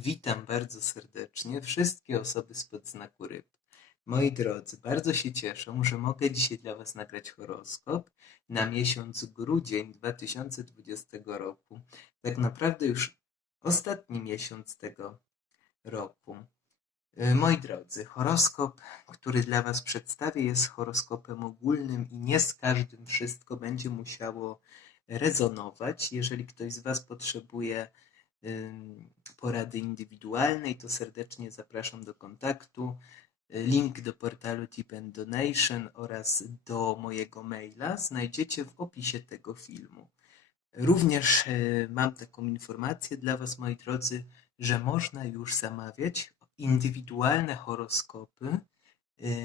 Witam bardzo serdecznie wszystkie osoby spod znaku ryb. Moi drodzy, bardzo się cieszę, że mogę dzisiaj dla Was nagrać horoskop na miesiąc grudzień 2020 roku. Tak naprawdę już ostatni miesiąc tego roku. Y, Moi drodzy, horoskop, który dla Was przedstawię, jest horoskopem ogólnym i nie z każdym wszystko będzie musiało rezonować. Jeżeli ktoś z Was potrzebuje porady indywidualnej, to serdecznie zapraszam do kontaktu. Link do portalu Tip and Donation oraz do mojego maila znajdziecie w opisie tego filmu. Również e, mam taką informację dla Was, moi drodzy, że można już zamawiać indywidualne horoskopy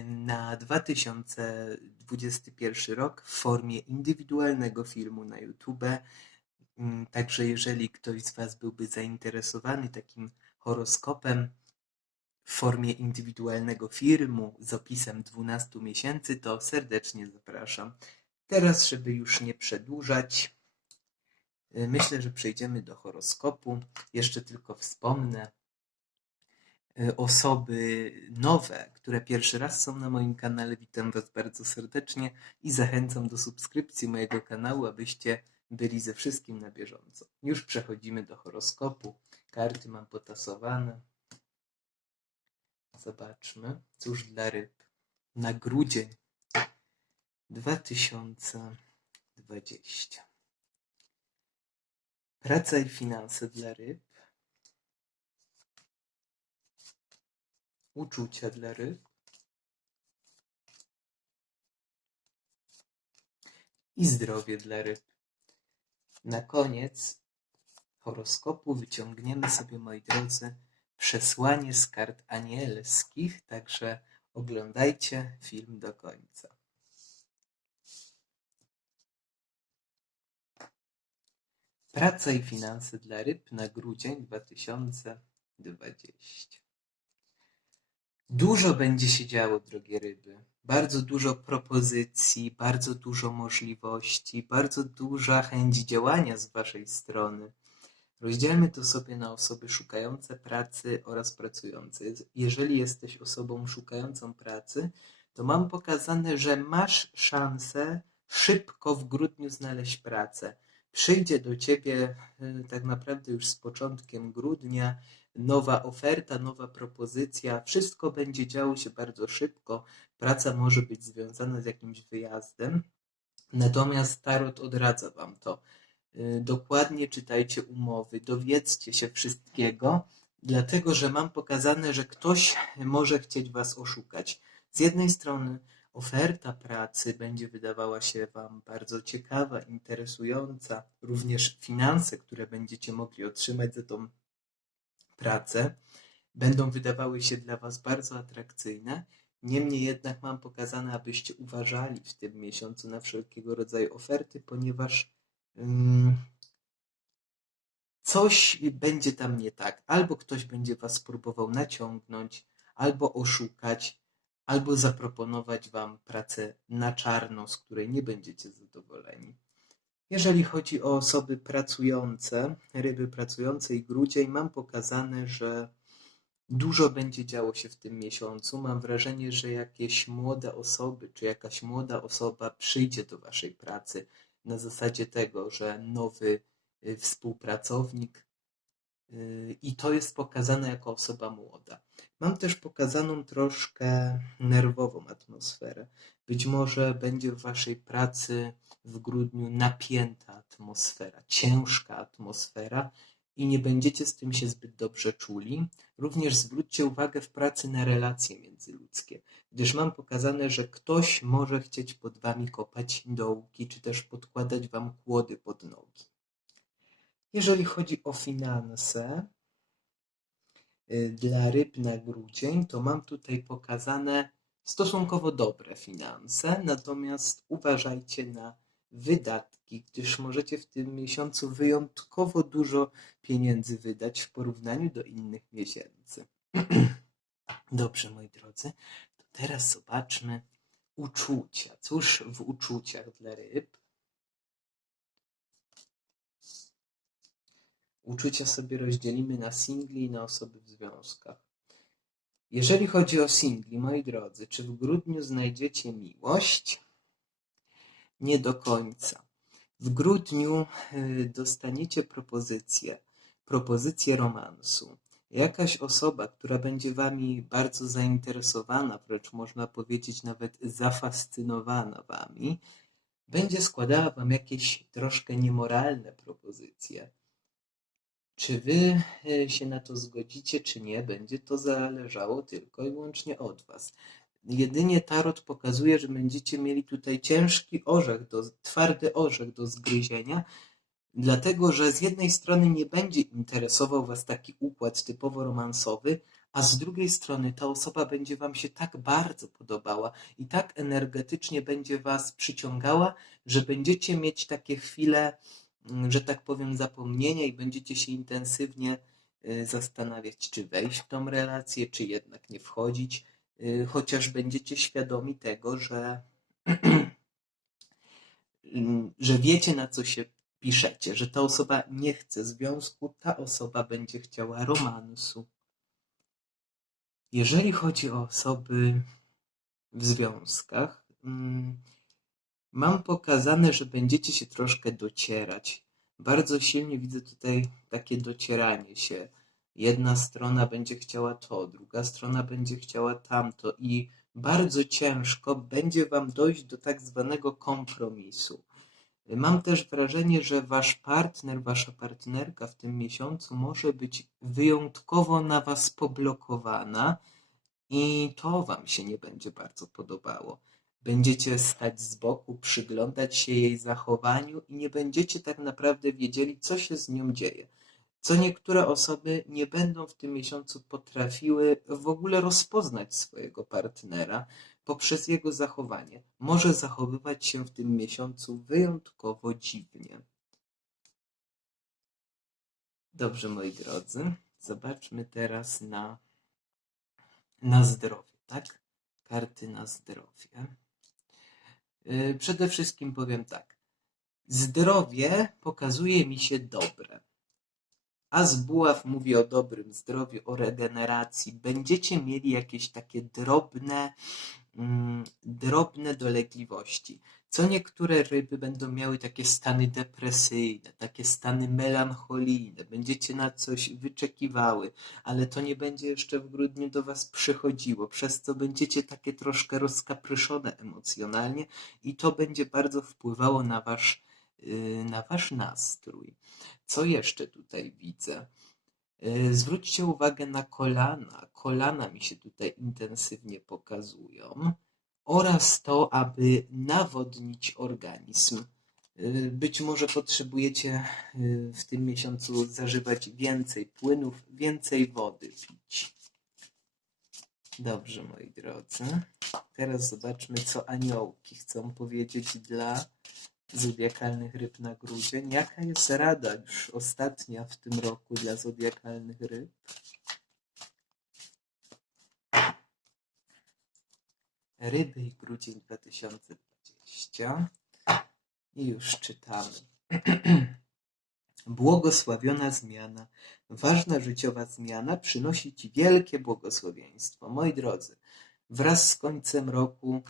na 2021 rok w formie indywidualnego filmu na YouTube. Mm, Także jeżeli ktoś z Was byłby zainteresowany takim horoskopem w formie indywidualnego filmu z opisem 12 miesięcy, to serdecznie zapraszam. Teraz, żeby już nie przedłużać, y, myślę, że przejdziemy do horoskopu. Jeszcze tylko wspomnę, y, osoby nowe, które pierwszy raz są na moim kanale, witam Was bardzo serdecznie i zachęcam do subskrypcji mojego kanału, abyście byli ze wszystkim na bieżąco. Już przechodzimy do horoskopu. Karty mam potasowane. Zobaczmy, cóż dla ryb na grudzień 2020. Praca i finanse dla ryb. Uczucia dla ryb. I zdrowie dla ryb. Na koniec horoskopu wyciągniemy sobie, moi drodzy, przesłanie z kart anielskich, także oglądajcie film do końca. Praca i finanse dla ryb na grudzień 2020. Dużo będzie się działo, drogie ryby. Bardzo dużo propozycji, bardzo dużo możliwości, bardzo duża chęć działania z Waszej strony. Rozdzielmy to sobie na osoby szukające pracy oraz pracujące. Jeżeli jesteś osobą szukającą pracy, to mam pokazane, że masz szansę szybko w grudniu znaleźć pracę. Przyjdzie do ciebie y, tak naprawdę już z początkiem grudnia nowa oferta, nowa propozycja. Wszystko będzie działo się bardzo szybko. Praca może być związana z jakimś wyjazdem. Natomiast Tarot odradza Wam to. Y, Dokładnie czytajcie umowy, dowiedzcie się wszystkiego, dlatego że mam pokazane, że ktoś może chcieć Was oszukać. Z jednej strony oferta pracy będzie wydawała się Wam bardzo ciekawa, interesująca, również finanse, które będziecie mogli otrzymać za tą pracę, będą wydawały się dla Was bardzo atrakcyjne. Niemniej jednak mam pokazane, abyście uważali w tym miesiącu na wszelkiego rodzaju oferty, ponieważ ym, coś będzie tam nie tak. Albo ktoś będzie Was próbował naciągnąć, albo oszukać, albo zaproponować Wam pracę na czarno, z której nie będziecie zadowoleni. Jeżeli chodzi o osoby pracujące, ryby pracujące i grudzień, mam pokazane, że dużo będzie działo się w tym miesiącu. Mam wrażenie, że jakieś młode osoby, czy jakaś młoda osoba przyjdzie do Waszej pracy na zasadzie tego, że nowy y, współpracownik i to jest pokazane jako osoba młoda. Mam też pokazaną troszkę nerwową atmosferę. Być może będzie w Waszej pracy w grudniu napięta atmosfera, ciężka atmosfera i nie będziecie z tym się zbyt dobrze czuli. Również zwróćcie uwagę w pracy na relacje międzyludzkie, gdyż mam pokazane, że ktoś może chcieć pod Wami kopać dołki, czy też podkładać Wam kłody pod nogi. Jeżeli chodzi o finanse y, dla ryb na grudzień, to mam tutaj pokazane stosunkowo dobre finanse, natomiast uważajcie na wydatki, gdyż możecie w tym miesiącu wyjątkowo dużo pieniędzy wydać w porównaniu do innych miesięcy. Dobrze, moi drodzy, to teraz zobaczmy uczucia. Cóż w uczuciach dla ryb? Uczucia sobie rozdzielimy na singli i na osoby w związkach. Jeżeli chodzi o singli, moi drodzy, czy w grudniu znajdziecie miłość? Nie do końca. W grudniu y, dostaniecie propozycję, propozycję romansu. Jakaś osoba, która będzie wami bardzo zainteresowana, wręcz można powiedzieć nawet zafascynowana wami, będzie składała wam jakieś troszkę niemoralne propozycje. Czy wy e, się na to zgodzicie, czy nie, będzie to zależało tylko i wyłącznie od was. Jedynie tarot pokazuje, że będziecie mieli tutaj ciężki orzech, do, twardy orzech do zgryzienia, dlatego że z jednej strony nie będzie interesował was taki układ typowo romansowy, a z drugiej strony ta osoba będzie wam się tak bardzo podobała i tak energetycznie będzie was przyciągała, że będziecie mieć takie chwile, że tak powiem, zapomnienia i będziecie się intensywnie y, zastanawiać, czy wejść w tą relację, czy jednak nie wchodzić, y, chociaż będziecie świadomi tego, że, że wiecie na co się piszecie, że ta osoba nie chce związku, ta osoba będzie chciała romansu. Jeżeli chodzi o osoby w związkach, mm, mam pokazane, że będziecie się troszkę docierać. Bardzo silnie widzę tutaj takie docieranie się. Jedna strona będzie chciała to, druga strona będzie chciała tamto i bardzo ciężko będzie wam dojść do tak zwanego kompromisu. Mam też wrażenie, że wasz partner, wasza partnerka w tym miesiącu może być wyjątkowo na was poblokowana i to wam się nie będzie bardzo podobało. Będziecie stać z boku, przyglądać się jej zachowaniu i nie będziecie tak naprawdę wiedzieli, co się z nią dzieje. Co niektóre osoby nie będą w tym miesiącu potrafiły w ogóle rozpoznać swojego partnera poprzez jego zachowanie. Może zachowywać się w tym miesiącu wyjątkowo dziwnie. Dobrze, moi drodzy, zobaczmy teraz na, na zdrowie, tak? Karty na zdrowie. Yy, przede wszystkim powiem tak. Zdrowie pokazuje mi się dobre. A z buław mówi o dobrym zdrowiu, o regeneracji. Będziecie mieli jakieś takie drobne, mm, drobne dolegliwości. Co niektóre ryby będą miały takie stany depresyjne, takie stany melancholijne, będziecie na coś wyczekiwały, ale to nie będzie jeszcze w grudniu do Was przychodziło, przez co będziecie takie troszkę rozkapryszone emocjonalnie i to będzie bardzo wpływało na Wasz, yy, na wasz nastrój. Co jeszcze tutaj widzę? Yy, Zwróćcie uwagę na kolana. Kolana mi się tutaj intensywnie pokazują. Oraz to, aby nawodnić organizm. Yy, Być może potrzebujecie yy, w tym miesiącu zażywać więcej płynów, więcej wody pić. Dobrze, moi drodzy. Teraz zobaczmy, co aniołki chcą powiedzieć dla zodiakalnych ryb na grudzień. Jaka jest rada już ostatnia w tym roku dla zodiakalnych ryb? Ryby i grudzień 2020. I już czytamy. Błogosławiona zmiana, ważna życiowa zmiana przynosi Ci wielkie błogosławieństwo. Moi drodzy, wraz z końcem roku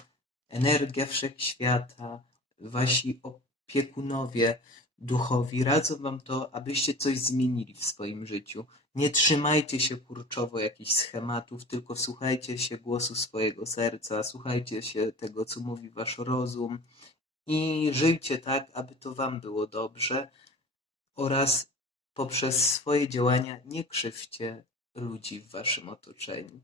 energia wszechświata, wasi opiekunowie duchowi radzą wam to, abyście coś zmienili w swoim życiu. Nie trzymajcie się kurczowo jakichś schematów, tylko słuchajcie się głosu swojego serca, słuchajcie się tego, co mówi wasz rozum i żyjcie tak, aby to wam było dobrze oraz poprzez swoje działania nie krzywdźcie ludzi w waszym otoczeniu.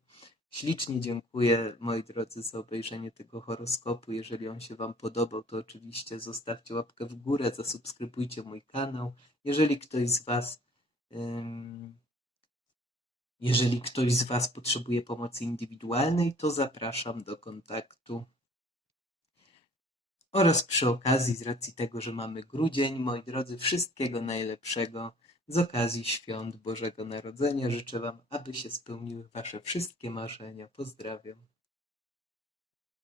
Ślicznie dziękuję moi drodzy za obejrzenie tego horoskopu. Jeżeli on się wam podobał, to oczywiście zostawcie łapkę w górę, zasubskrybujcie mój kanał. Jeżeli ktoś z was ym, jeżeli ktoś z was potrzebuje pomocy indywidualnej, to zapraszam do kontaktu. Oraz przy okazji, z racji tego, że mamy grudzień, moi drodzy, wszystkiego najlepszego z okazji świąt Bożego Narodzenia. Życzę Wam, aby się spełniły Wasze wszystkie marzenia. Pozdrawiam.